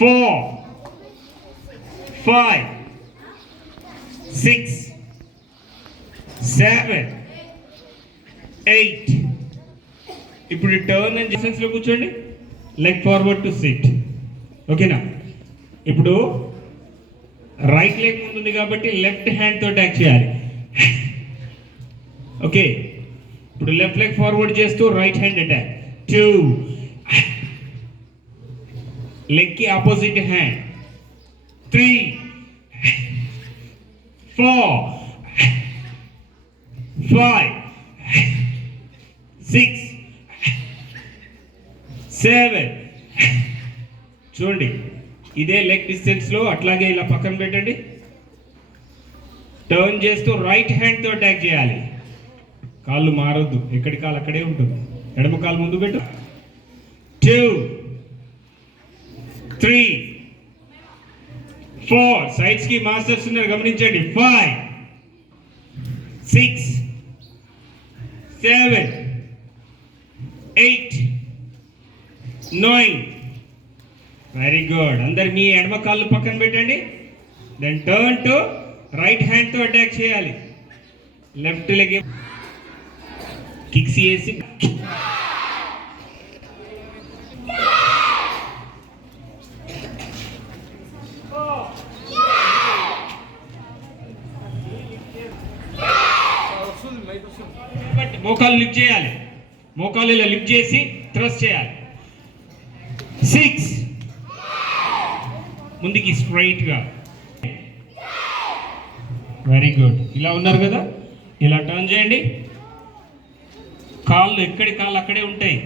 4 5 6 7 8. ఇప్పుడు turn and distance లో కూర్చోండి. Leg forward to SIT. ఓకేనా? ఇప్పుడు రైట్ లెగ్ ముందుంది కాబట్టి లెఫ్ట్ హ్యాండ్ తో అటాక్ చేయాలి. ఓకే, ఇప్పుడు లెఫ్ట్ లెగ్ ఫార్వర్డ్ చేస్తూ రైట్ హ్యాండ్ అటాక్. 2 లెగ్ కి ఆపోజిట్ హ్యాండ్. 3 4 5 6 7. చూడండి, ఇదే లెగ్ డిస్టెన్స్ లో అట్లాగే ఇలా పక్కన పెట్టండి. టర్న్ చేస్తూ రైట్ హ్యాండ్ తో అటాక్ చేయాలి. కాళ్ళు మారొద్దు, ఎక్కడి కాలు అక్కడే ఉంటుంది. ఎడమ కాలు ముందు పెట్టు. 2 3 4 సైడ్స్ కి మాస్టర్స్ ఉన్నారు, గమనించండి. 5 6 7 8 9. Very good. అందరు మీ ఎడమ కాళ్ళు పక్కన పెట్టండి. Then turn to right hand తో అటాక్ చేయాలి. లెఫ్ట్ లెగ్ కిక్స్ చేసి మోకాలు లిఫ్ట్ చేయాలి. మోకాలు ఇలా లిఫ్ట్ చేసి థ్రస్ట్ చేయాలి. 6 ముందుకి స్ట్రైట్ గా. Very good. ఇలా ఉన్నారు కదా, ఇలా టర్న్ చేయండి. కాళ్ళు ఎక్కడి కాళ్ళు అక్కడే ఉంటాయి.